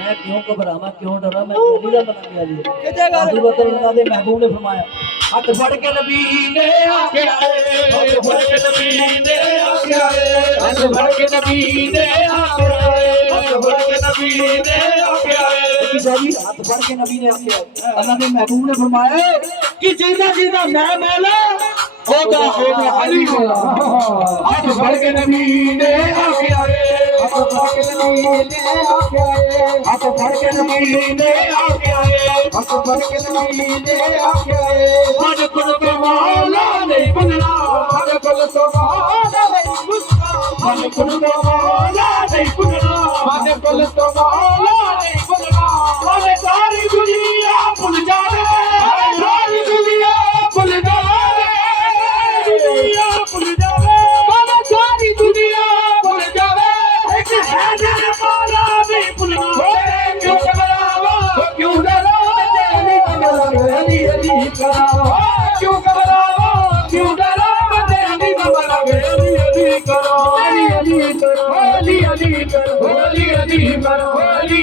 मैं क्यों घबरावा क्यों डरा मैं अली दा बना गया जी अल्लाह दे महबूब ने फरमाया हाथ फड़ के नबी ने आके आए हाथ फड़ के नबी ने आके आए हाथ फड़ के नबी ने आके आए हाथ फड़ के नबी ने आके आए जी हाथ फड़ के नबी ने आके आए अल्लाह दे महबूब ने फरमाया कि जिंदा जिंदा मैं मौला होगा होगा अली मौला हाथ फड़ के नबी ने आके आए हाथ फड़ के नबी ने आके आए हाथ फड़ के नबी ने आके आए हाथ फड़ के नबी ने आके आए हर कुल पे मौला नहीं बुलना हर कुल तो मौला नहीं बुलना हर कुल तो मौला नहीं बुलना हर कुल तो मौला नहीं बुलना हर सारी दुनिया भूल जाए सारी दुनिया भूल जाए दुनिया भूल जाए सारी दुनिया भूल जाए एक है जरा मौला नहीं बुलना क्यों घबरावा क्यों डरा अली अली करा क्यों घबरावा क्यों डरा अली करा अली अली करो अली अली करो अली अली करो अली अली करो अली